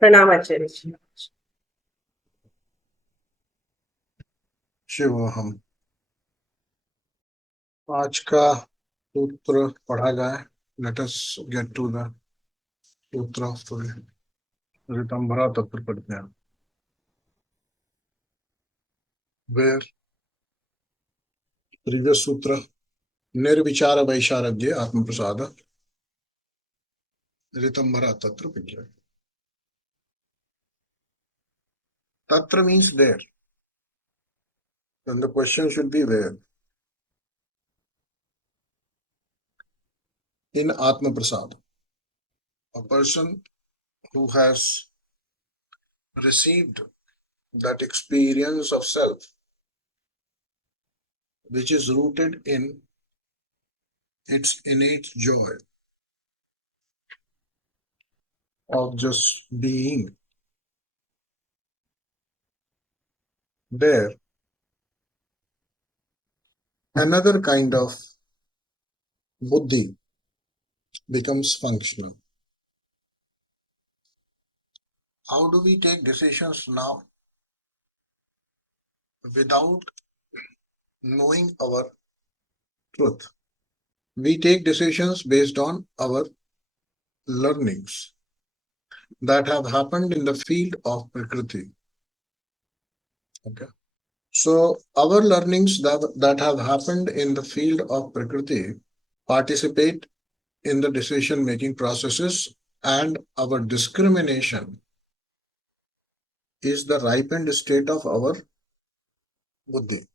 प्रणाम आचार्य जी। शिवोहम। आज का सूत्र पढ़ा जाए। Let us get to the sutra of today. ऋतंभरा तत्र प्रज्ञा, वेयर previous सूत्र निर्विचार वैशारद्य आत्म प्रसाद ऋतंभरा तत्र प्रज्ञा. Tatra means there. Then the question should be where. In Atma Prasad, a person who has received that experience of self, which is rooted in its innate joy of just being there, another kind of buddhi becomes functional. How do we take decisions now without knowing our truth? We take decisions based on our learnings that have happened in the field of Prakriti. Okay. So our learnings that have happened in the field of Prakriti participate in the decision-making processes, and our discrimination is the ripened state of our buddhi.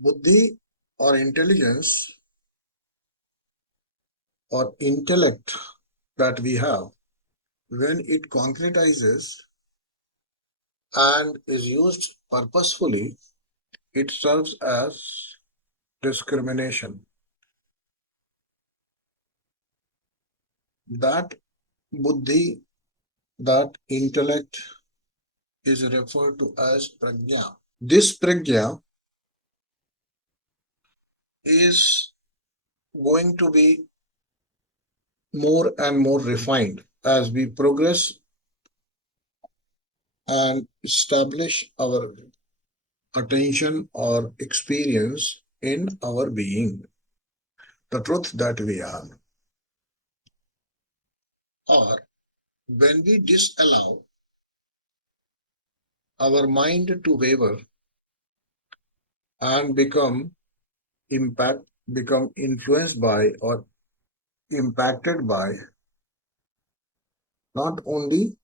Buddhi or intelligence or intellect that we have, when it concretizes and is used purposefully, it serves as discrimination. That buddhi, that intellect is referred to as prajñā. This prajñā is going to be more and more refined as we progress and establish our attention or experience in our being, the truth that we are. Or when we disallow our mind to waver and become influenced by or impacted by not only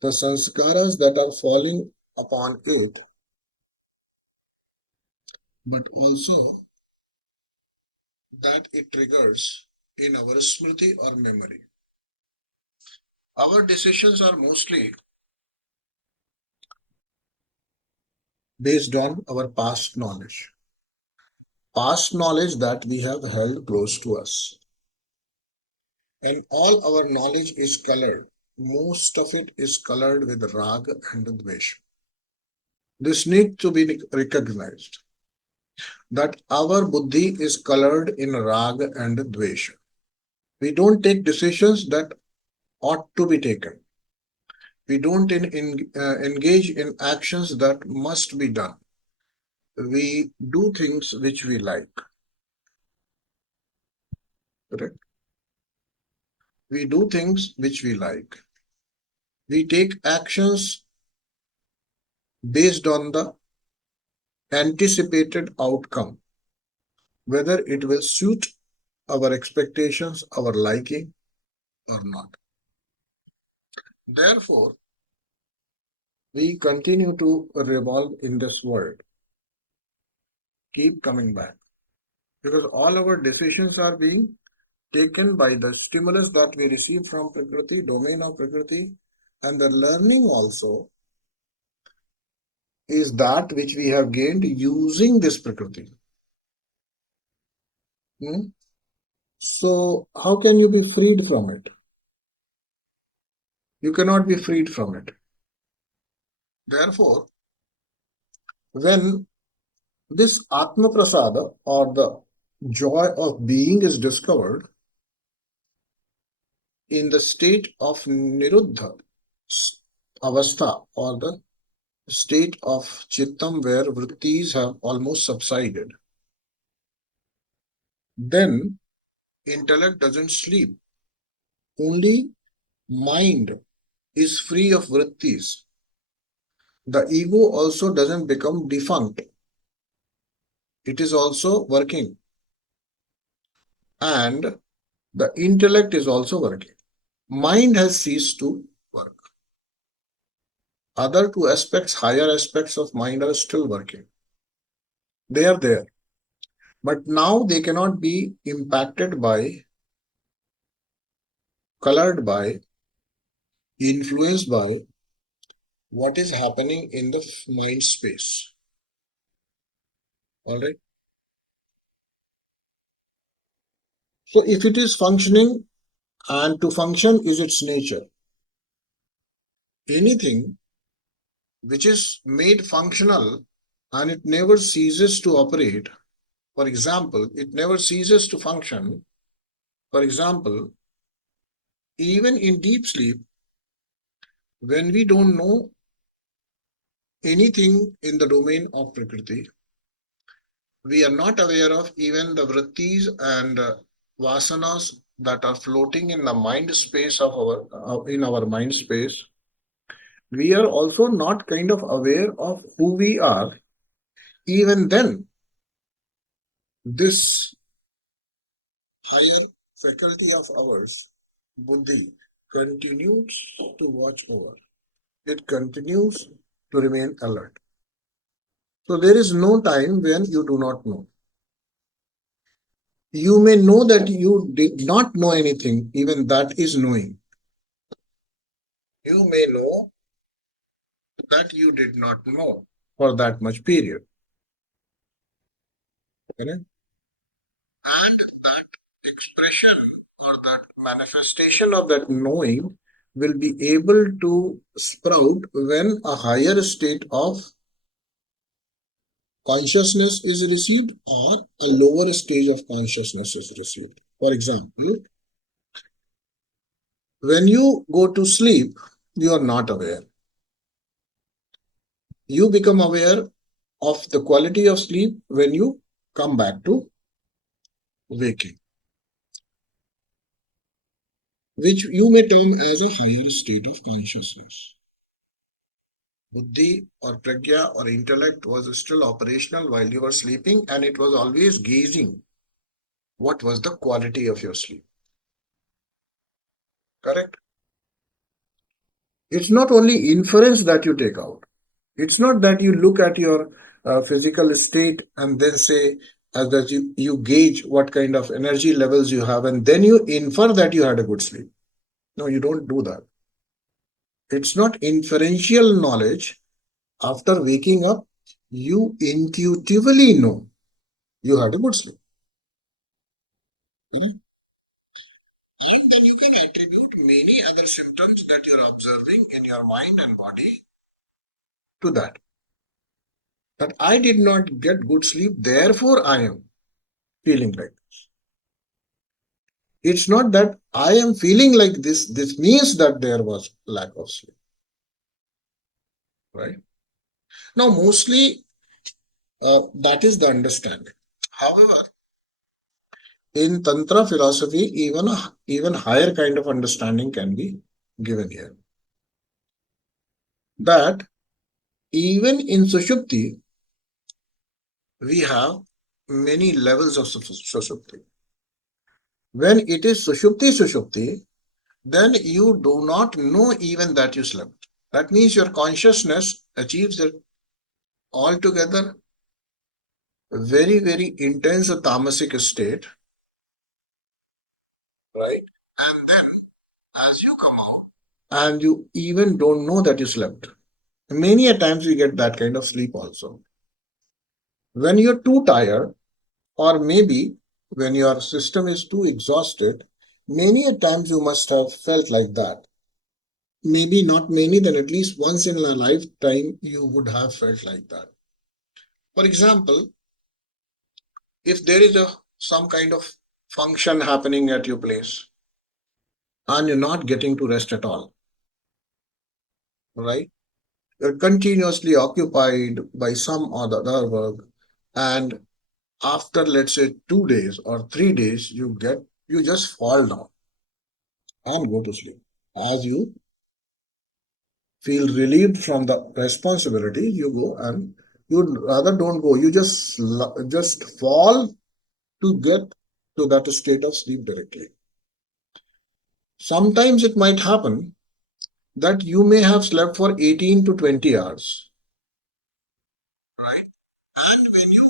the sanskaras that are falling upon it, but also that it triggers in our smriti or memory. Our decisions are mostly based on our past knowledge that we have held close to us. And all our knowledge is colored. Most of it is colored with raga and dvesha. This needs to be recognized, that our buddhi is colored in raga and dvesha. We don't take decisions that ought to be taken. We don't engage in actions that must be done. We do things which we like. Correct? We do things which we like. We take actions based on the anticipated outcome, whether it will suit our expectations, our liking, or not. Therefore, we continue to revolve in this world, keep coming back, because all our decisions are being taken by the stimulus that we receive from Prakriti, domain of Prakriti, and the learning also is that which we have gained using this Prakriti. So, how can you be freed from it? You cannot be freed from it. Therefore, when this Atma Prasada or the joy of being is discovered, in the state of niruddha avastha, or the state of chittam where vrittis have almost subsided, then intellect doesn't sleep. Only mind is free of vrittis. The ego also doesn't become defunct. It is also working. And the intellect is also working. Mind has ceased to work. Other two aspects, higher aspects of mind, are still working. They are there. But now they cannot be impacted by, colored by, influenced by what is happening in the mind space. All right. So if it is functioning, and to function is its nature, anything which is made functional and it never ceases to operate, for example, it never ceases to function. For example, even in deep sleep, when we don't know anything in the domain of Prakriti, we are not aware of even the vrittis and vasanas that are floating in the mind space of our mind space. We are also not kind of aware of who we are. Even then, this higher faculty of ours, buddhi, continues to watch over. It continues to remain alert. So there is no time when you do not know. You may know that you did not know anything, even that is knowing. You may know that you did not know for that much period. Correct? And that expression or that manifestation of that knowing will be able to sprout when a higher state of consciousness is received or a lower stage of consciousness is received. For example, when you go to sleep, you are not aware. You become aware of the quality of sleep when you come back to waking, which you may term as a higher state of consciousness. Buddhi or prajñā or intellect was still operational while you were sleeping, and it was always gauging what was the quality of your sleep. Correct? It's not only inference that you take out. It's not that you look at your physical state and then say, as that you gauge what kind of energy levels you have, and then you infer that you had a good sleep. No, you don't do that. It's not inferential knowledge. After waking up, you intuitively know you had a good sleep. And then you can attribute many other symptoms that you're observing in your mind and body to that. That I did not get good sleep, therefore I am feeling like this. It's not that I am feeling like this means that there was lack of sleep. Right? Now, mostly that is the understanding. However, in Tantra philosophy, even higher kind of understanding can be given here. That even in Sushupti, we have many levels of Sushupti. When it is Sushupti, then you do not know even that you slept. That means your consciousness achieves it altogether very, very intense tamasic state, right? And then as you come out, and you even don't know that you slept. Many a times we get that kind of sleep also. When you're too tired, or maybe when your system is too exhausted, many a times you must have felt like that. Maybe not many, then at least once in a lifetime you would have felt like that. For example, if there is some kind of function happening at your place, and you're not getting to rest at all, right? You're continuously occupied by some or the other work, and after, let's say, 2 days or 3 days, you just fall down and go to sleep. As you feel relieved from the responsibility, you go, and you rather don't go. You just fall to get to that state of sleep directly. Sometimes it might happen that you may have slept for 18 to 20 hours. Right? And when you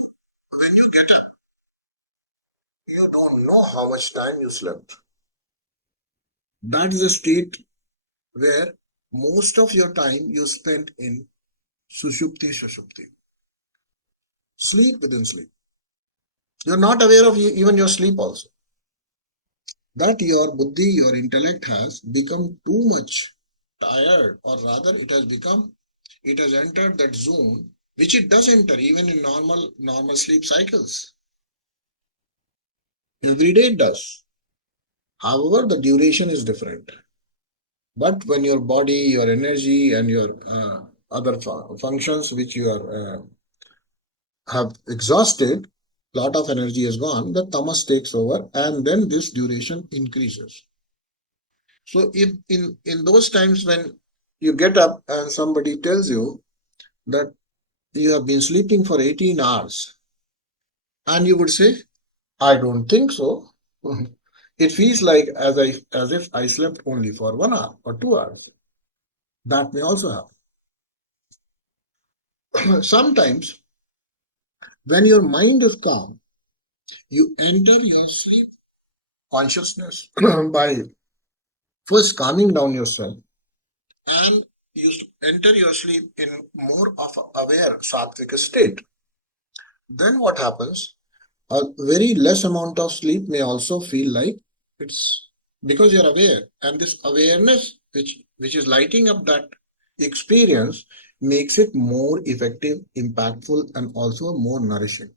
get up, you don't know how much time you slept. That is a state where most of your time you spent in sushupti, sleep within sleep. You're not aware of even your sleep also. That your buddhi, your intellect has become too much tired, or rather it has entered that zone, which it does enter even in normal sleep cycles. Every day it does. However, the duration is different. But when your body, your energy, and your other functions which you have exhausted, lot of energy is gone, the tamas takes over, and then this duration increases. So if in those times when you get up and somebody tells you that you have been sleeping for 18 hours, and you would say, I don't think so. It feels like as if I slept only for 1 hour or 2 hours. That may also happen. Sometimes when your mind is calm, you enter your sleep consciousness by first calming down yourself, and you enter your sleep in more of an aware sattvic state. Then what happens? A very less amount of sleep may also feel like it's because you're aware, and this awareness which is lighting up that experience makes it more effective, impactful, and also more nourishing.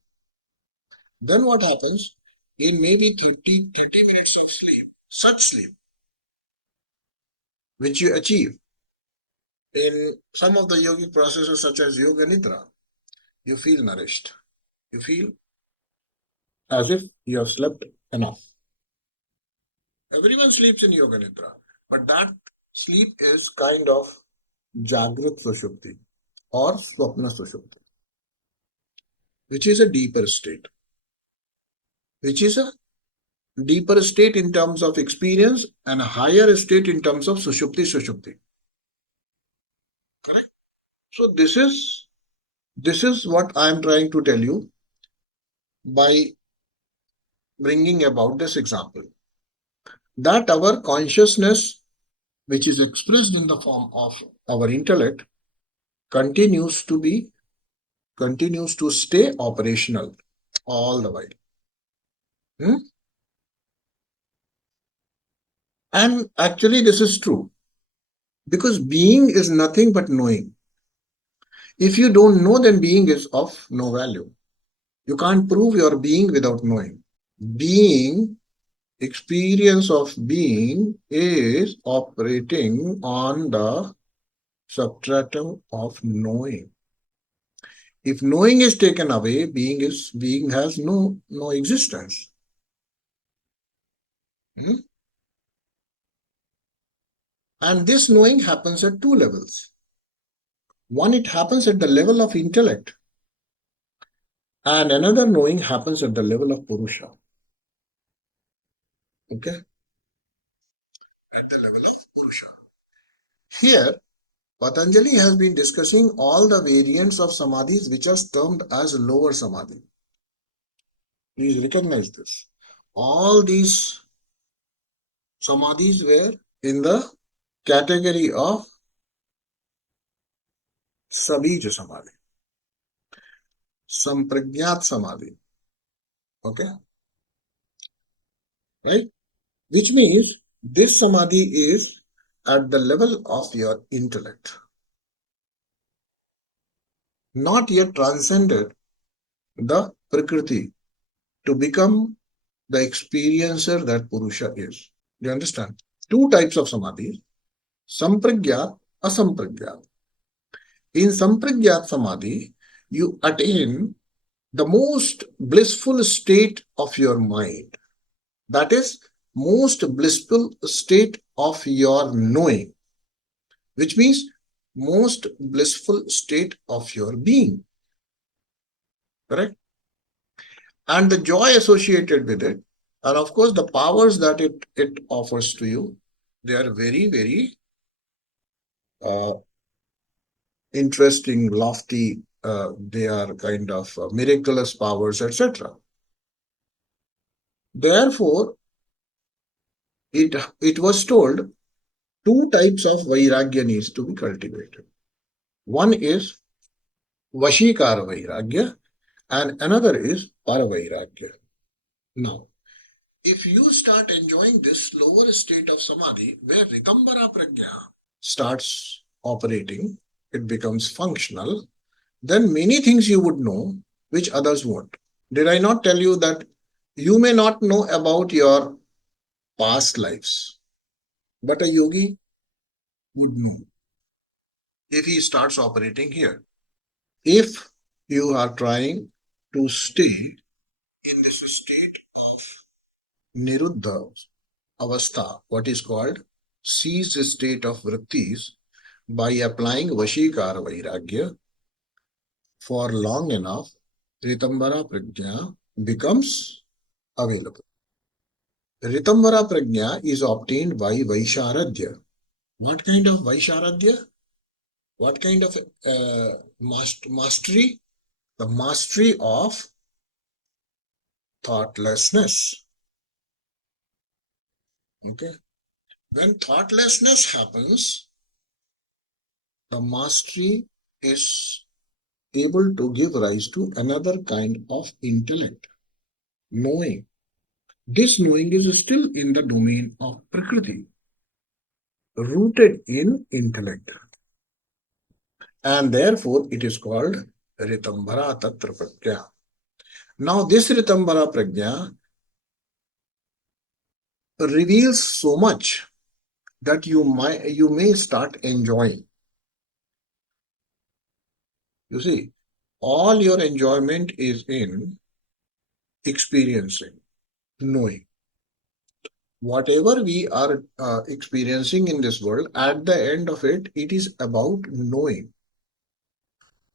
Then what happens? In maybe 30 minutes of sleep, such sleep which you achieve in some of the yogic processes such as yoga nidra, you feel nourished. You feel as if you have slept enough. Everyone sleeps in yoga nidra, but that sleep is kind of jagrat sushupti or swapna sushupti, which is a deeper state, which is a deeper state in terms of experience and a higher state in terms of sushupti. Correct? So this is what I am trying to tell you by bringing about this example, that our consciousness, which is expressed in the form of our intellect, continues to be continues to stay operational all the while. Hmm? And actually, this is true because being is nothing but knowing. If you don't know, then being is of no value. You can't prove your being without knowing. Being, experience of being, is operating on the substratum of knowing. If knowing is taken away, being has no existence. Hmm? And this knowing happens at two levels. One, it happens at the level of intellect, and another knowing happens at the level of Purusha. Okay? At the level of Purusha. Here, Patanjali has been discussing all the variants of samadhis which are termed as lower samadhi. Please recognize this. All these samadhis were in the category of Sabija samadhi, Samprajñāt samadhi. Okay? Right? Which means this samadhi is at the level of your intellect, not yet transcended the Prakriti to become the experiencer that Purusha is. Do you understand? two types of samadhi, samprajñat, asamprajñat. In samprajñat samadhi, you attain the most blissful state of your mind. That is, most blissful state of your knowing, which means most blissful state of your being. Correct? And the joy associated with it, and of course the powers that it offers to you, they are very, very uh, interesting, lofty, they are kind of miraculous powers, etc. Therefore, it was told two types of vairagya needs to be cultivated. One is vashikara vairagya and another is paravairagya. Now, if you start enjoying this lower state of samadhi where ṛtaṃbharā prajñā starts operating, it becomes functional, then many things you would know which others won't. Did I not tell you that you may not know about your past lives, but a yogi would know if he starts operating here. If you are trying to stay in this state of niruddha avastha, what is called ceased state of vrittis, by applying vashikara vairagya for long enough, ṛtaṃbharā prajñā becomes available. Ṛtaṃbharā prajñā is obtained by vaisharadhya. What kind of vaisharadhya? What kind of mastery? The mastery of thoughtlessness. Okay. When thoughtlessness happens, the mastery is able to give rise to another kind of intellect, knowing. This knowing is still in the domain of Prakriti, rooted in intellect. And therefore, it is called Ritambhara tatra prajñā. Now, this Ritambhara prajñā reveals so much that you may start enjoying. You see, all your enjoyment is in experiencing, knowing. Whatever we are experiencing in this world, at the end of it, it is about knowing.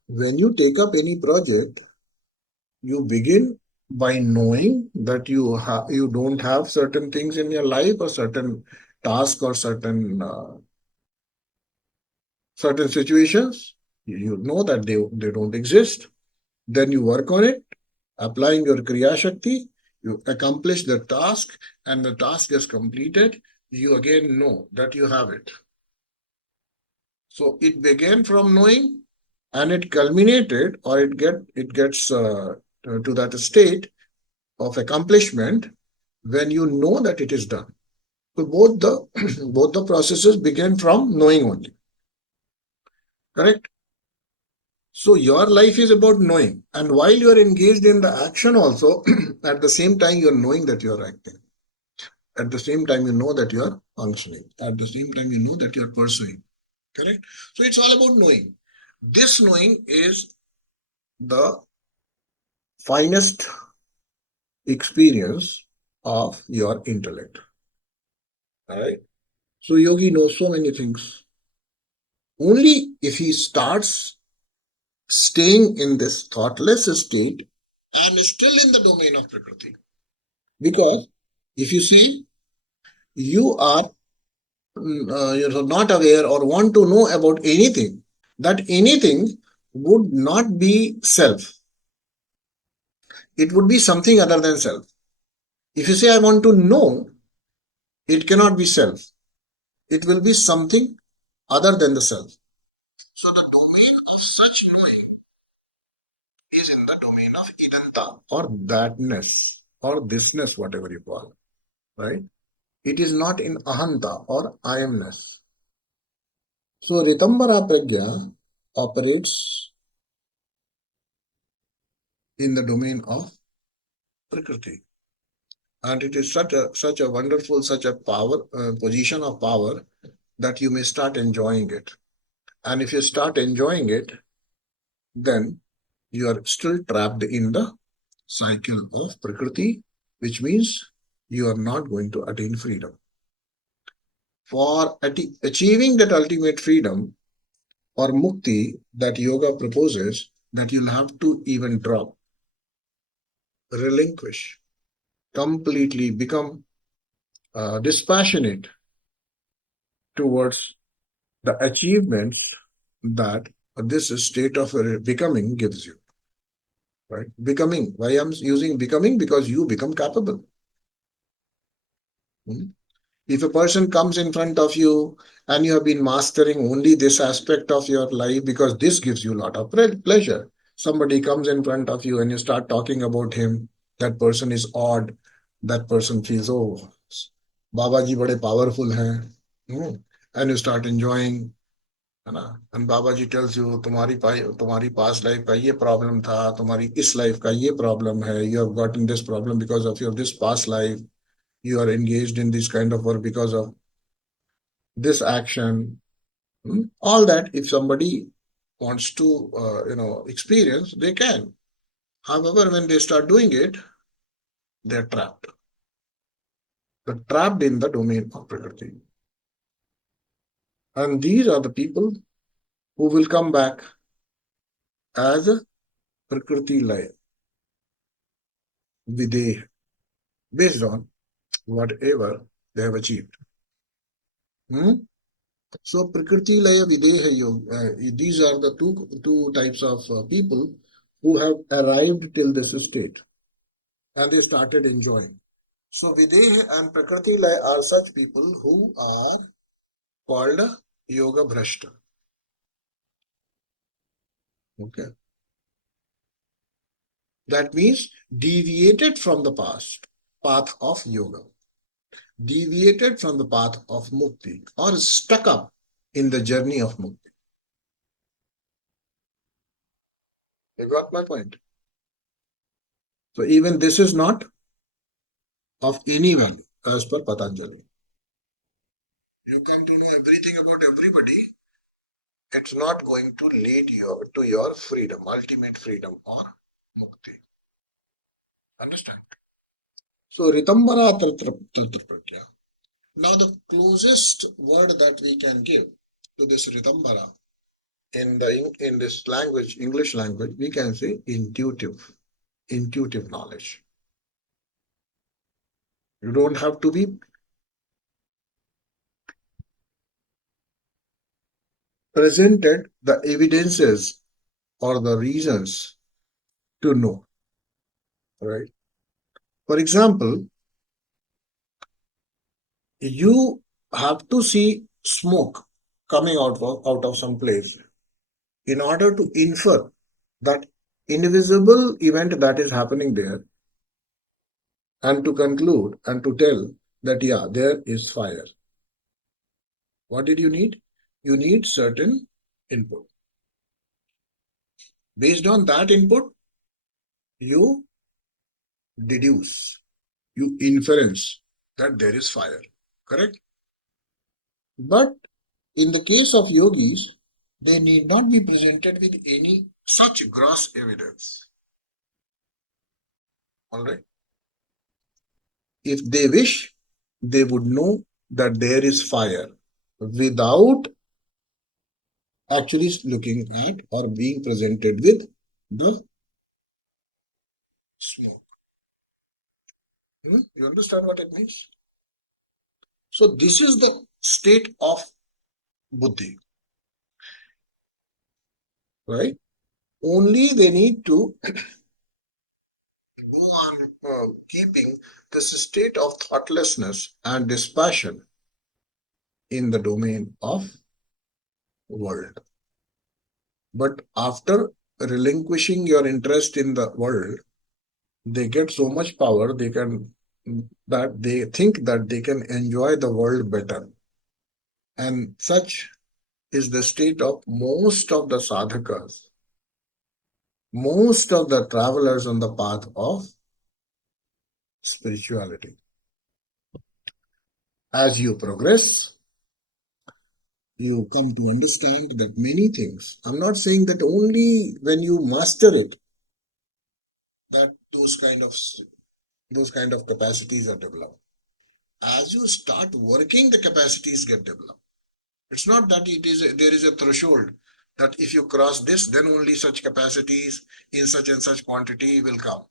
When you take up any project, you begin by knowing that you don't have certain things in your life, or certain task, or certain situations. You know that they don't exist. Then you work on it, applying your kriya shakti. You accomplish the task, and the task is completed. You again know that you have it. So it began from knowing, and it culminated, or it gets to that state of accomplishment when you know that it is done. So both the processes begin from knowing only. Correct? So your life is about knowing, and while you are engaged in the action also, at the same time you are knowing that you are acting. At the same time you know that you are functioning. At the same time you know that you are pursuing. Correct? So it's all about knowing. This knowing is the finest experience of your intellect. Alright? So yogi knows so many things. Only if he starts staying in this thoughtless state and still in the domain of Prakriti. Because if you see, you are not aware or want to know about anything, that anything would not be self. It would be something other than self. If you say, I want to know, it cannot be self. It will be something other than the self. So the domain of such knowing is in the domain of idanta, or thatness, or thisness, whatever you call, right? It is not in ahanta or I amness. So Ṛtaṃbharā prajñā operates in the domain of Prakriti. And it is such a wonderful, such a power position of power that you may start enjoying it. And if you start enjoying it, then you are still trapped in the cycle of Prakriti, which means you are not going to attain freedom. For achieving that ultimate freedom or mukti that yoga proposes, that you'll have to even drop, relinquish, completely become dispassionate towards the achievements that this state of becoming gives you. Right? Becoming. Why I'm using becoming? Because you become capable. Hmm? If a person comes in front of you and you have been mastering only this aspect of your life because this gives you a lot of pleasure, somebody comes in front of you and you start talking about him, that person is odd, that person feels, oh, Baba ji bade powerful hai. Hmm? And you start enjoying, है ना? And Baba ji tells you, तुम्हारी past life का ये problem था, तुम्हारी इस life का ये problem है, you have gotten this problem because of your this past life, you are engaged in this kind of work because of this action. All that, if somebody wants to, experience, they can. However, when they start doing it, they're trapped. They're trapped in the domain of Prakriti. And these are the people who will come back as a Prakriti Laya, Videha, based on whatever they have achieved. Hmm? So Prakriti Laya Videha Yoga, these are the two types of people who have arrived till this state and they started enjoying. So Videha and Prakriti Laya are such people who are called Yoga Bhrashta. Okay. That means deviated from the past path of yoga, deviated from the path of mukti, or stuck up in the journey of mukti. You got my point? So even this is not of any value as per Patanjali. You come to know everything about everybody, it's not going to lead you to your freedom, ultimate freedom or mukti. Understand? So ṛtaṃbharā tatra prajñā. Now the closest word that we can give to this ṛtaṃbharā in this language, English language, we can say intuitive knowledge. You don't have to be presented the evidences or the reasons to know, right? For example, you have to see smoke coming out of some place in order to infer that invisible event that is happening there and to conclude and to tell that, yeah, there is fire. What did you need? You need certain input. Based on that input, you deduce, you inference that there is fire. Correct? But in the case of yogis, they need not be presented with any such gross evidence. All right? If they wish, they would know that there is fire without actually looking at or being presented with the smoke. You understand what it means? So this is the state of buddhi, right? Only they need to go on keeping this state of thoughtlessness and dispassion in the domain of world. But after relinquishing your interest in the world, they get so much power that they think that they can enjoy the world better. And such is the state of most of the sadhakas, most of the travelers on the path of spirituality. As you progress, you come to understand that many things. I'm not saying that only when you master it, that those kind of capacities are developed. As you start working, the capacities get developed. It's not that there is a threshold that if you cross this, then only such capacities in such and such quantity will come.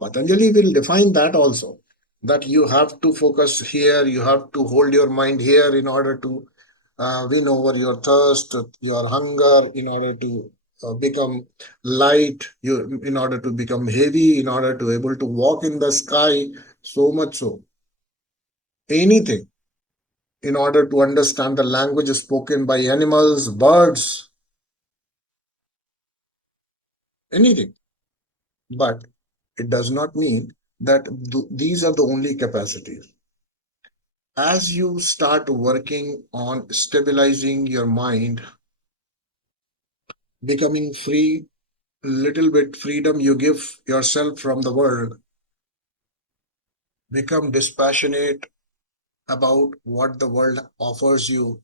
Patanjali will define that also, that you have to focus here, you have to hold your mind here in order to win over your thirst, your hunger, in order to become light, in order to become heavy, in order to able to walk in the sky, so much so. Anything in order to understand the language spoken by animals, birds, anything. But it does not mean that these are the only capacities. As you start working on stabilizing your mind, becoming free, little bit freedom you give yourself from the world, become dispassionate about what the world offers you.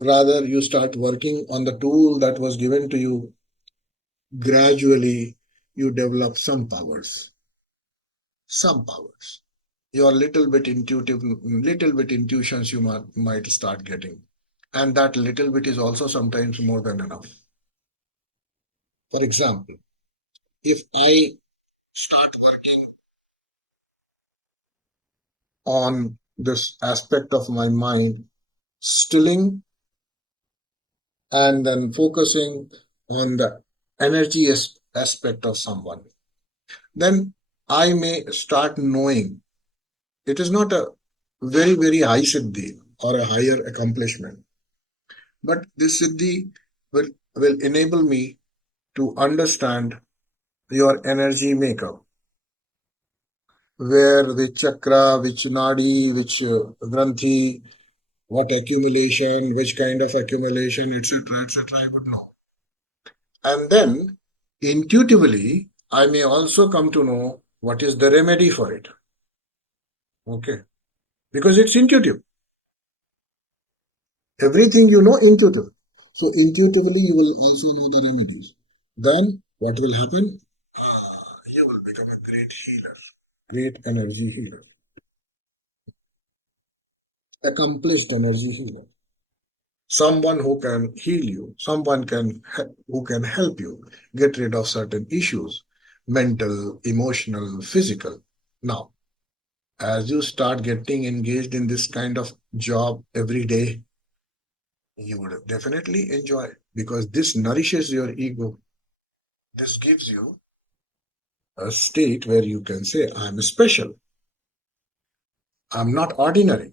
Rather, you start working on the tool that was given to you. Gradually, you develop some powers. Some powers. Your little bit intuitive, little bit intuitions you might start getting. And that little bit is also sometimes more than enough. For example, if I start working on this aspect of my mind, stilling and then focusing on the energy aspect of someone, then I may start knowing it is not a very, very high siddhi or a higher accomplishment, but this siddhi will enable me to understand your energy makeup, where which chakra, which nadi, which granthi, what accumulation, which kind of accumulation, etc., etc., I would know. And then intuitively, I may also come to know what is the remedy for it. Okay. Because it's intuitive. Everything you know, intuitive. So intuitively, you will also know the remedies. Then what will happen? You will become a great healer, great energy healer, accomplished energy healer. Someone who can heal you, someone who can help you get rid of certain issues, mental, emotional, physical. Now, as you start getting engaged in this kind of job every day, you would definitely enjoy, because this nourishes your ego. This gives you a state where you can say, I'm special, I'm not ordinary.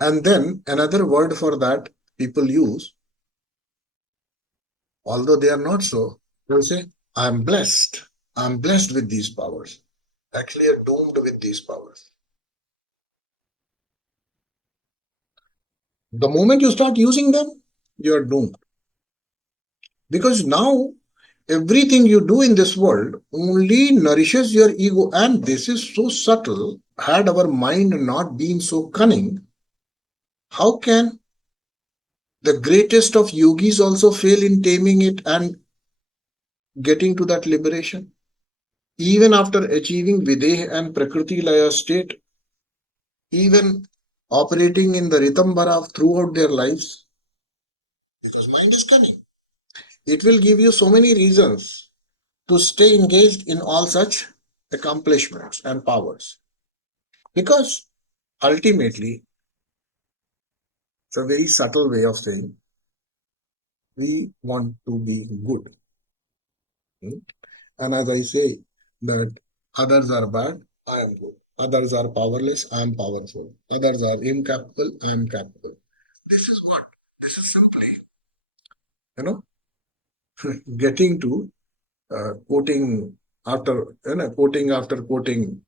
And then another word for that people use, although they are not so, they'll say, I'm blessed. I'm blessed with these powers. Actually, are doomed with these powers. The moment you start using them, you're doomed. Because now everything you do in this world only nourishes your ego. And this is so subtle. Had our mind not been so cunning, how can the greatest of yogis also fail in taming it and getting to that liberation? Even after achieving Videha and Prakriti Laya state, even operating in the Ritambhara throughout their lives, because mind is cunning. It will give you so many reasons to stay engaged in all such accomplishments and powers. Because ultimately, it's a very subtle way of saying we want to be good. And as I say, that others are bad, I am good. Others are powerless, I am powerful. Others are incapable, I am capable. This is what? This is simply, you know, getting to quoting quoting after quoting,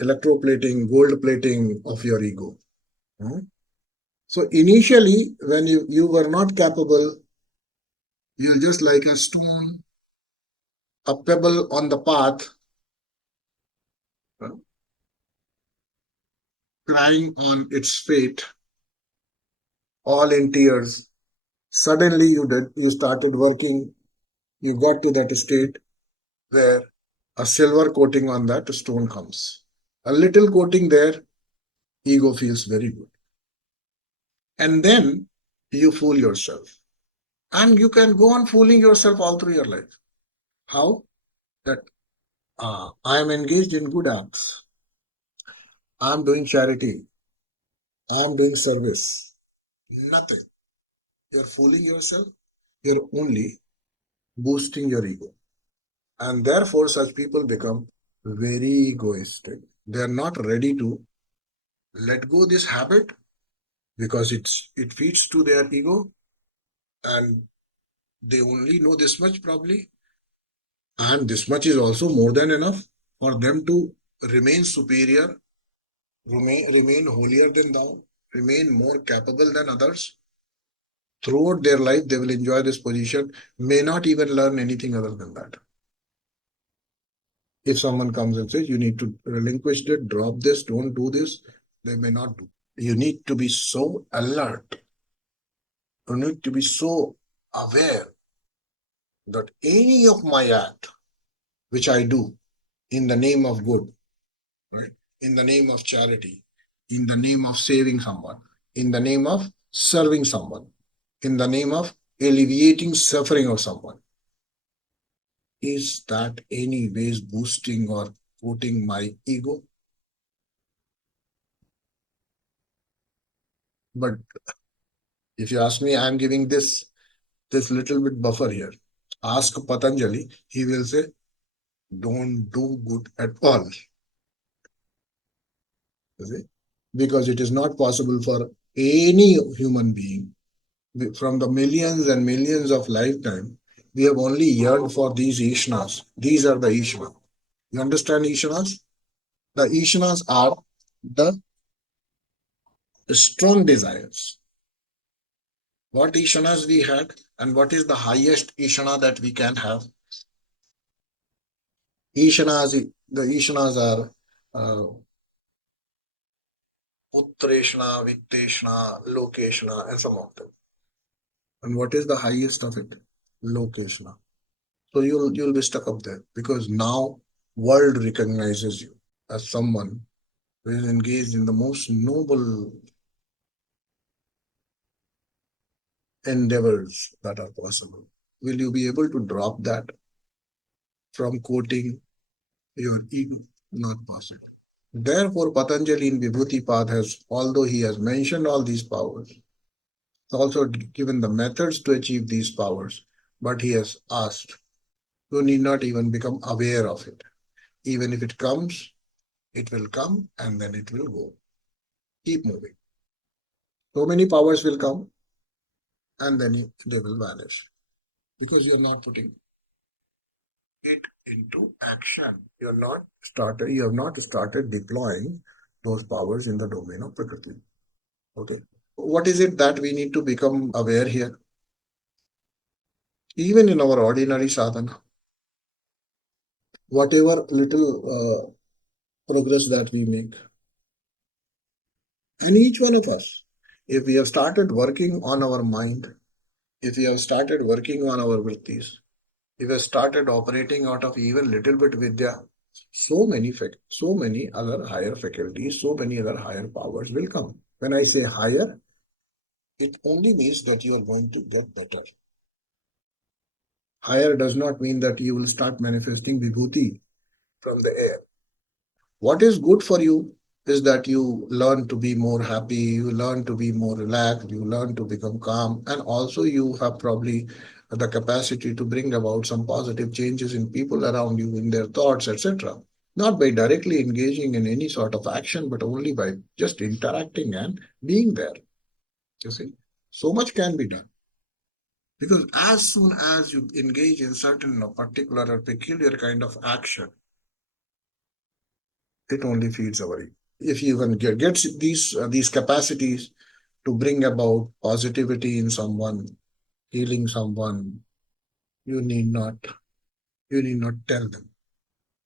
electroplating, gold plating of your ego. Hmm? So initially, when you were not capable, you're just like a stone, a pebble on the path, uh, crying on its fate, all in tears. Suddenly you started working, you got to that state where a silver coating on that stone comes. A little coating there, ego feels very good. And then you fool yourself. And you can go on fooling yourself all through your life. How? That I am engaged in good acts. I am doing charity. I am doing service. Nothing. You're fooling yourself. You're only boosting your ego. And therefore, such people become very egoistic. They are not ready to let go this habit because it feeds to their ego, and they only know this much probably, and this much is also more than enough for them to remain superior, remain holier than thou, remain more capable than others. Throughout their life, they will enjoy this position, may not even learn anything other than that. If someone comes and says, you need to relinquish it, drop this, don't do this, they may not do. You need to be so alert. You need to be so aware that any of my act, which I do in the name of good, right? In the name of charity, in the name of saving someone, in the name of serving someone, in the name of alleviating suffering of someone, is that anyways boosting or putting my ego? But if you ask me, I'm giving this little bit buffer here. Ask Patanjali, he will say, don't do good at all. You see? Because it is not possible for any human being from the millions and millions of lifetime. We have only yearned for these ishnas. These are the ishnas. You understand ishnas? The ishnas are the strong desires. What ishanas we had, and what is the highest ishana that we can have? Ishanas, the ishanas are Uttreshna, Vitteshna, Lokeshna, and some of them. And what is the highest of it? Lokeshna. So you'll be stuck up there because now world recognizes you as someone who is engaged in the most noble endeavors that are possible. Will you be able to drop that from quoting your ego? Not possible. Therefore, Patanjali in Vibhuti Path has, although he has mentioned all these powers, also given the methods to achieve these powers, but he has asked, you need not even become aware of it. Even if it comes, it will come and then it will go. Keep moving. So many powers will come and then they will vanish because you're not putting it into action. You have not started deploying those powers in the domain of Prakriti. Okay. What is it that we need to become aware here? Even in our ordinary sadhana, whatever little progress that we make, and each one of us, if we have started working on our mind, if we have started working on our vrittis, if we have started operating out of even little bit vidya, so many other higher faculties, so many other higher powers will come. When I say higher, it only means that you are going to get better. Higher does not mean that you will start manifesting vibhuti from the air. What is good for you is that you learn to be more happy, you learn to be more relaxed, you learn to become calm, and also you have probably the capacity to bring about some positive changes in people around you, in their thoughts, etc. Not by directly engaging in any sort of action, but only by just interacting and being there. You see, so much can be done. Because as soon as you engage in certain particular or peculiar kind of action, it only feeds our ego. If you can get these capacities to bring about positivity in someone, healing someone, you need not you need not tell them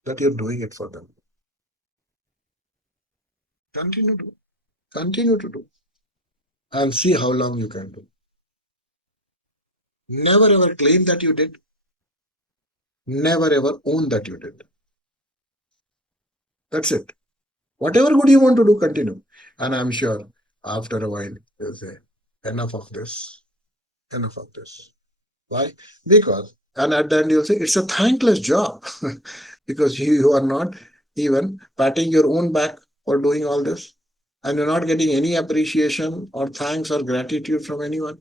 that you're doing it for them. Continue to continue to do and see how long you can do. Never ever claim that you did. Never ever own that you did. That's it. Whatever good you want to do, continue. And I'm sure after a while you'll say, enough of this, enough of this. Why? Because, and at the end you'll say, it's a thankless job because you are not even patting your own back for doing all this. And you're not getting any appreciation or thanks or gratitude from anyone.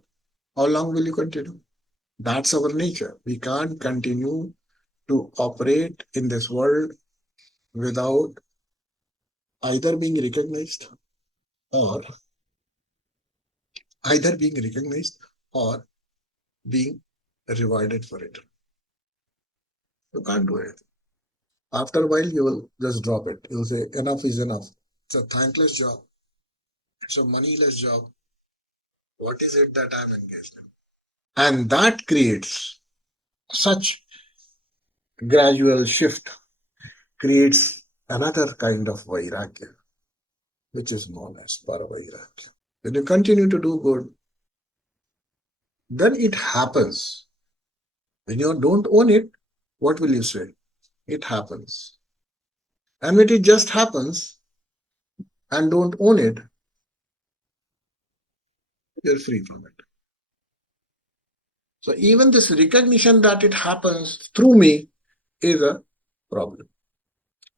How long will you continue? That's our nature. We can't continue to operate in this world without either being recognized or either being recognized or being rewarded for it. You can't do it. After a while, you will just drop it. You'll say, enough is enough. It's a thankless job. It's a moneyless job. What is it that I'm engaged in? And that creates such gradual shift, creates another kind of vairagya, which is known as paravairagya. When you continue to do good, then it happens. When you don't own it, what will you say? It happens. And when it just happens and don't own it, you're free from it. So even this recognition that it happens through me is a problem.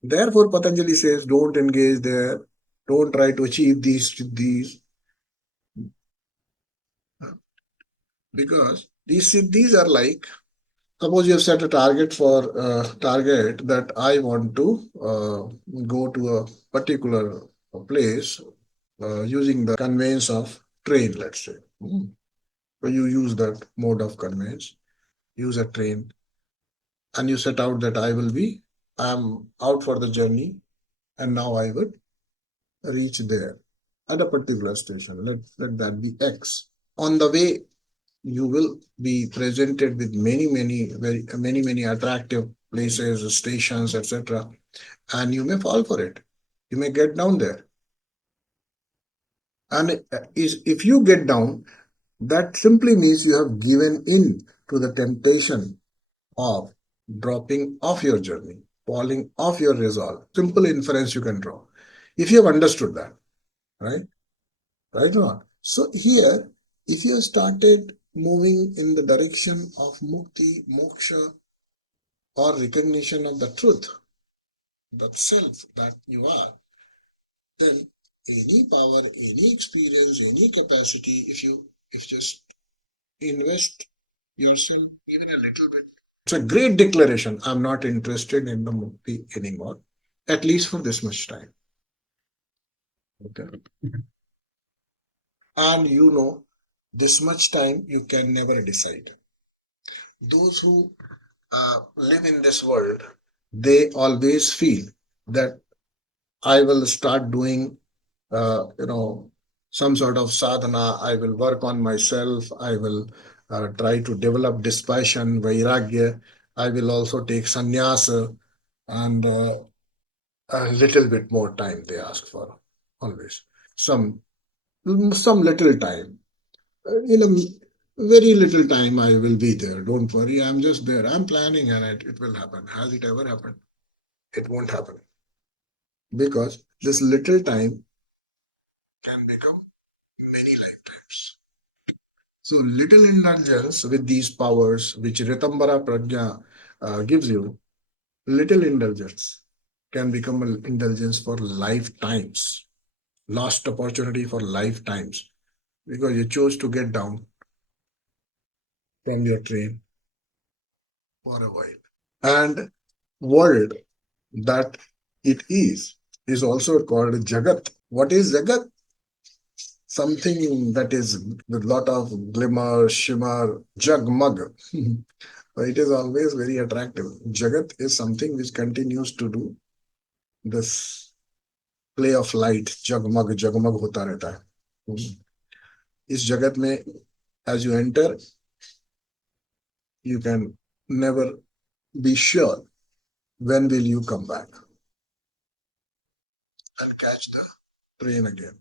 Therefore, Patanjali says, don't engage there, don't try to achieve these, because these are like, suppose you have set a target for target that I want to go to a particular place using the conveyance of train, let's say. So you use that mode of conveyance, use a train, and you set out that I'm out for the journey, and now I would reach there at a particular station. Let that be X. On the way, you will be presented with many attractive places, stations, etc. And you may fall for it. You may get down there. And if you get down, that simply means you have given in to the temptation of dropping off your journey, falling off your resolve. Simple inference you can draw. If you have understood that, right? Right or not? So here, if you have started moving in the direction of mukti, moksha, or recognition of the truth, that self that you are, then any power, any experience, any capacity, if you just invest yourself even a little bit. It's a great declaration. I'm not interested in the mukti anymore, at least for this much time. Okay. And this much time you can never decide. Those who live in this world, they always feel that I will start doing, some sort of sadhana. I will work on myself. I will try to develop dispassion, vairagya. I will also take sannyasa and a little bit more time they ask for, always. Some, some little time. In a very little time, I will be there. Don't worry. I'm just there. I'm planning and it will happen. Has it ever happened? It won't happen because this little time can become many lifetimes. So little indulgence with these powers, which ṛtaṃbharā prajñā gives you, little indulgence can become an indulgence for lifetimes, lost opportunity for lifetimes, because you chose to get down from your train for a while. And world that it is also called Jagat. What is Jagat? Something that is with a lot of glimmer, shimmer, jagmag. It is always very attractive. Jagat is something which continues to do this play of light, jagmag, jagmag hota rehta hai. इस जगत में as you enter, you can never be sure when will you come back and catch train again.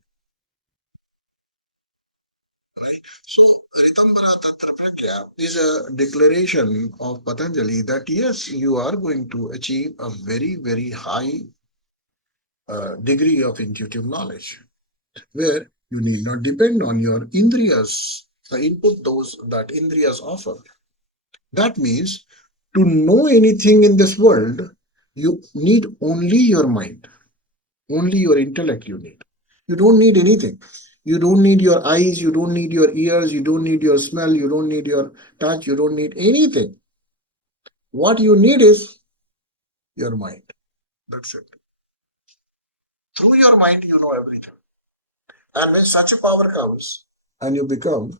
Right? So, Ritambhara Tatra Prajñā is a declaration of Patanjali that yes, you are going to achieve a very, very high degree of intuitive knowledge, where you need not depend on your indriyas, the input those that indriyas offer. That means to know anything in this world, you need only your mind, only your intellect you need. You don't need anything. You don't need your eyes, you don't need your ears, you don't need your smell, you don't need your touch, you don't need anything. What you need is your mind. That's it. Through your mind, you know everything. And when such a power comes and you become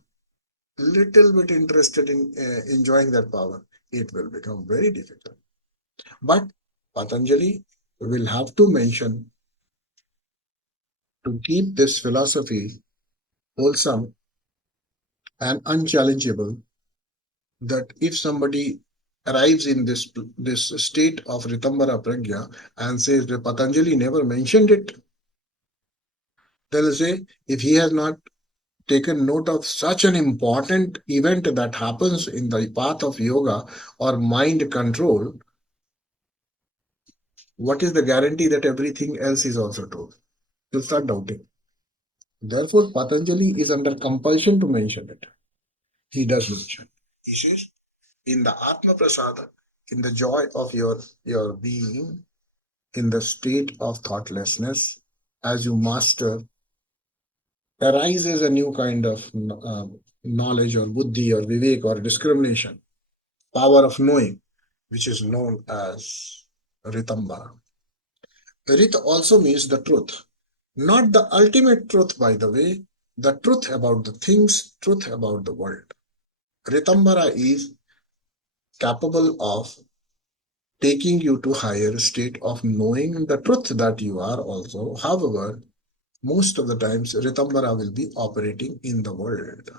little bit interested in enjoying that power, it will become very difficult. But Patanjali will have to mention to keep this philosophy wholesome and unchallengeable, that if somebody arrives in this state of Ritambhara Prajna and says that Patanjali never mentioned it, they'll say if he has not taken note of such an important event that happens in the path of yoga or mind control, what is the guarantee that everything else is also true? You'll start doubting. Therefore, Patanjali is under compulsion to mention it. He does mention. He says, in the Atma Prasada, in the joy of your being, in the state of thoughtlessness, as you master, arises a new kind of knowledge or buddhi or vivek or discrimination, power of knowing, which is known as Ritambhara. Rit also means the truth, not the ultimate truth, by the way, the truth about the things, truth about the world. Ritambhara is capable of taking you to higher state of knowing the truth that you are also. However, most of the times Ritambhara will be operating in the world.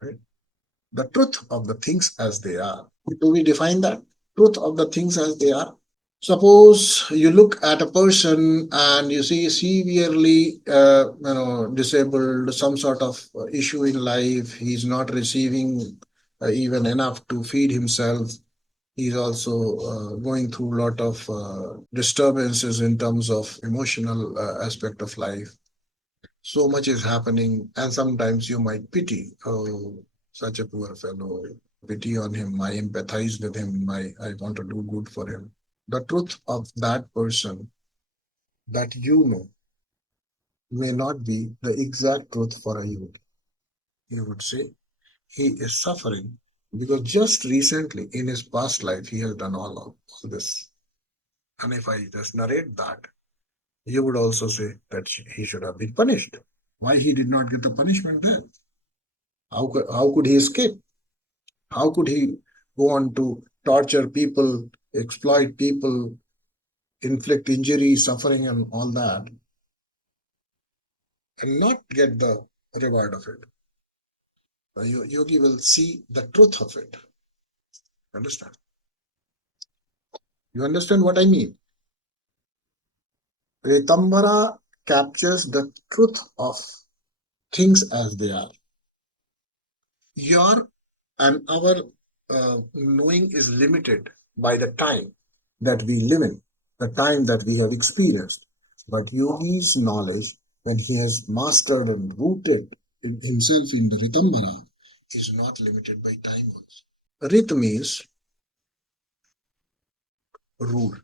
Right? The truth of the things as they are. Do we define that? Truth of the things as they are. Suppose you look at a person and you see severely, disabled, some sort of issue in life. He's not receiving even enough to feed himself. He's also going through a lot of disturbances in terms of emotional aspect of life. So much is happening, and sometimes you might pity, oh, such a poor fellow. Pity on him. I empathize with him. I want to do good for him. The truth of that person that you know may not be the exact truth for a youth. You would say he is suffering because just recently in his past life he has done all this. And if I just narrate that, you would also say that he should have been punished. Why he did not get the punishment then? How could he escape? How could he go on to torture people, exploit people, inflict injury, suffering, and all that, and not get the reward of it? The yogi will see the truth of it. Understand? You understand what I mean? Ṛtaṃbharā captures the truth of things as they are. Your and our knowing is limited by the time that we live in, the time that we have experienced. But yogi's knowledge, when he has mastered and rooted himself in the Ṛtaṃbharā, is not limited by time also. Rit means rule,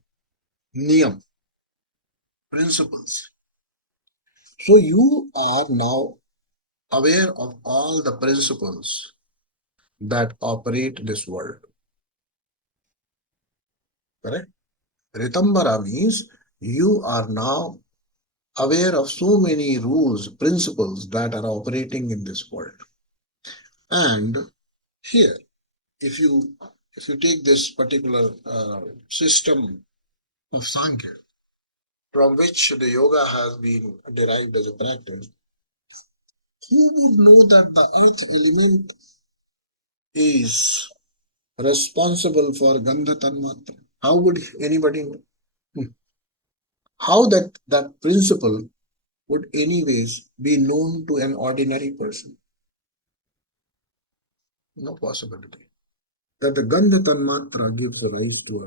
niyam, principles. So you are now aware of all the principles that operate this world. Correct? Ṛtaṃbharā means you are now aware of so many rules, principles that are operating in this world. And here, if you take this particular system of Sankhya, from which the yoga has been derived as a practice, who would know that the earth element is responsible for Gandha Tanmatra? How would anybody know? how that principle would anyways be known to an ordinary person? No possibility. That the Gandha Tanmatra gives rise to a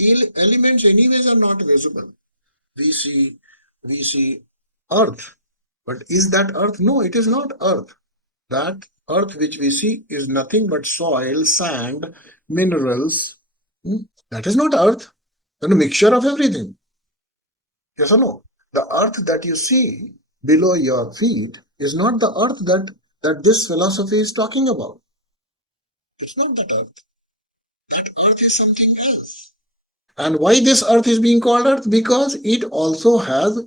element. Elements anyways are not visible. We see we see earth, but is that earth? No, it is not earth. That earth which we see is nothing but soil, sand, minerals. That is not earth. And a mixture of everything. Yes or no? The earth that you see below your feet is not the earth that this philosophy is talking about. It's not that earth. That earth is something else. And why this earth is being called earth? Because it also has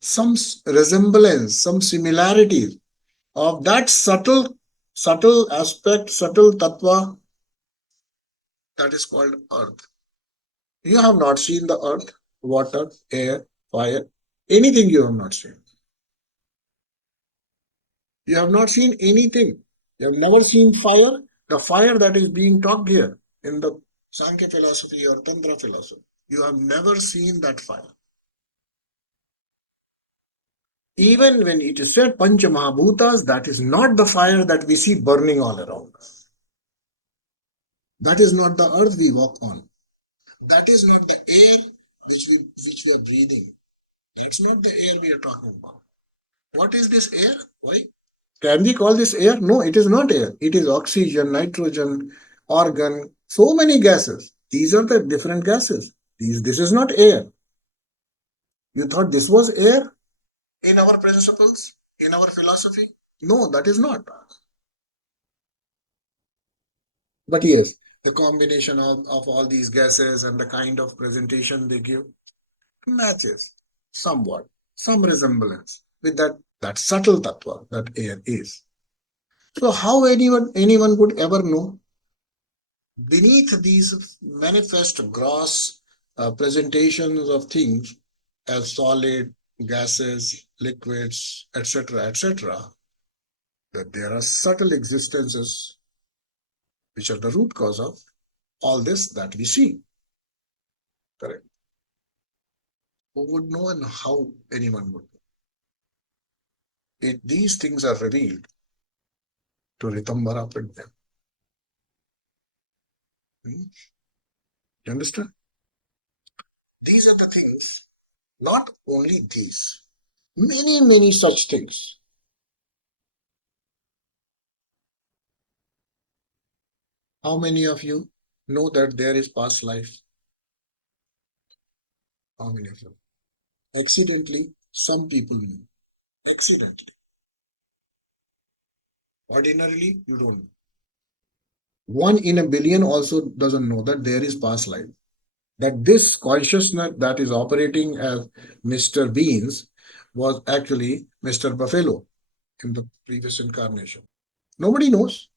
some resemblance, some similarities of that subtle aspect, subtle tattva that is called earth. You have not seen the earth, water, air, fire, anything you have not seen. You have not seen anything. You have never seen fire. The fire that is being talked here in the Sankhya philosophy or Tantra philosophy. You have never seen that fire. Even when it is said Pancha Mahabhutas, that is not the fire that we see burning all around us. That is not the earth we walk on. That is not the air which we are breathing. That's not the air we are talking about. What is this air? Why? Can we call this air? No, it is not air. It is oxygen, nitrogen, argon, so many gases. These are the different gases. This is not air. You thought this was air in our principles, in our philosophy? No, that is not. But yes, the combination of all these gases and the kind of presentation they give matches somewhat, some resemblance with that subtle tattva that air is. So how anyone could ever know beneath these manifest gross presentations of things as solid, gases, liquids, etc., that there are subtle existences which are the root cause of all this that we see. Correct. Who would know and how anyone would know? These things are revealed to Ritambhara Prajna. You understand? These are the things, not only these, many such things. How many of you know that there is past life? How many of you? Accidentally, some people know. Accidentally. Ordinarily, you don't know. One in a billion also doesn't know that there is past life. That this consciousness that is operating as Mr. Beans was actually Mr. Buffalo in the previous incarnation. Nobody knows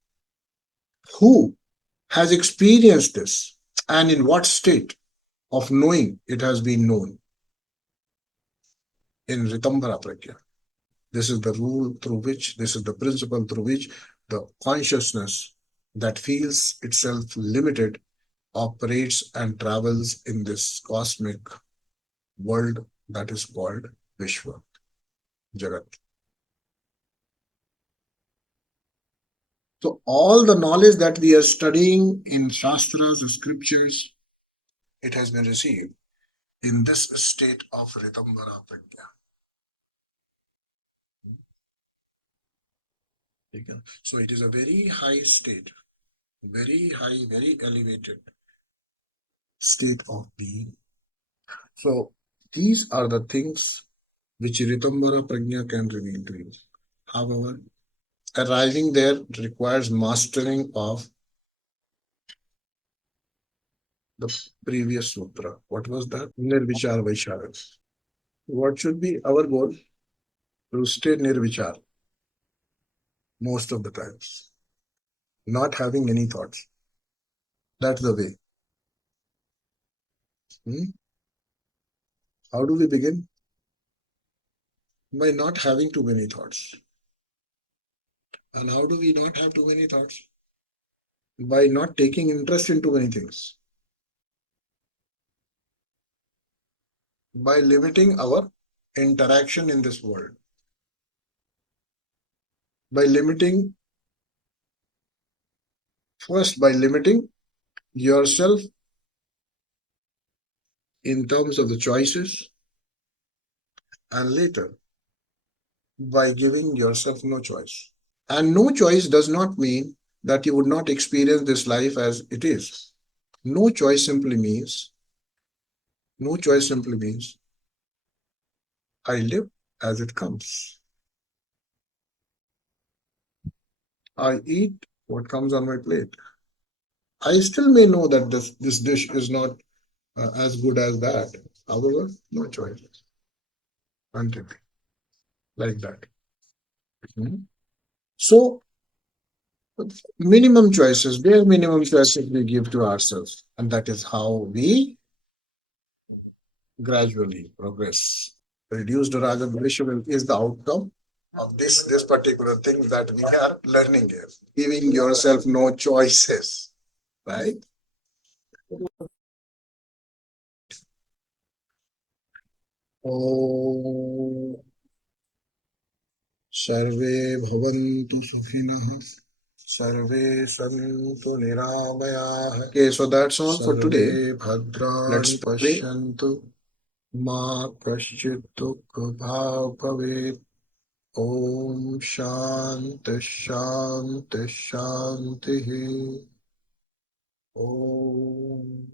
who has experienced this and in what state of knowing it has been known in ṛtaṃbharā prajñā. This is the rule through which, this is the principle through which the consciousness that feels itself limited operates and travels in this cosmic world that is called Vishwa, Jagat. So all the knowledge that we are studying in Shastras or scriptures, it has been received in this state of ṛtaṃbharā prajñā. So it is a very high state, very high, very elevated state of being. So these are the things which ṛtaṃbharā prajñā can reveal to you. However, arriving there requires mastering of the previous sutra. What was that? Nirvichar Vaishara. What should be our goal? To stay nirvichar most of the times, not having any thoughts. That's the way. Hmm? How do we begin? By not having too many thoughts. And how do we not have too many thoughts? By not taking interest in too many things. By limiting our interaction in this world, by limiting, first, by limiting yourself in terms of the choices, and later by giving yourself no choice. And no choice does not mean that you would not experience this life as it is. No choice simply means, no choice simply means I live as it comes. I eat what comes on my plate. I still may know that this dish is not as good as that. However, no choice. Until like that. Mhm. So, minimum choices, bare minimum choices we give to ourselves. And that is how we gradually progress. Reduced raga dvesha is the outcome of this particular thing that we are learning here. Giving yourself no choices, right? Oh, सर्वे भवन्तु सुखिनः सर्वे सन्तु निरामयाः. Okay, so that's all for today. Let's pray. पश्यन्तु मा कश्चित् दुःखभाग् भवेत्. Om Shanti Shanti Shanti. Om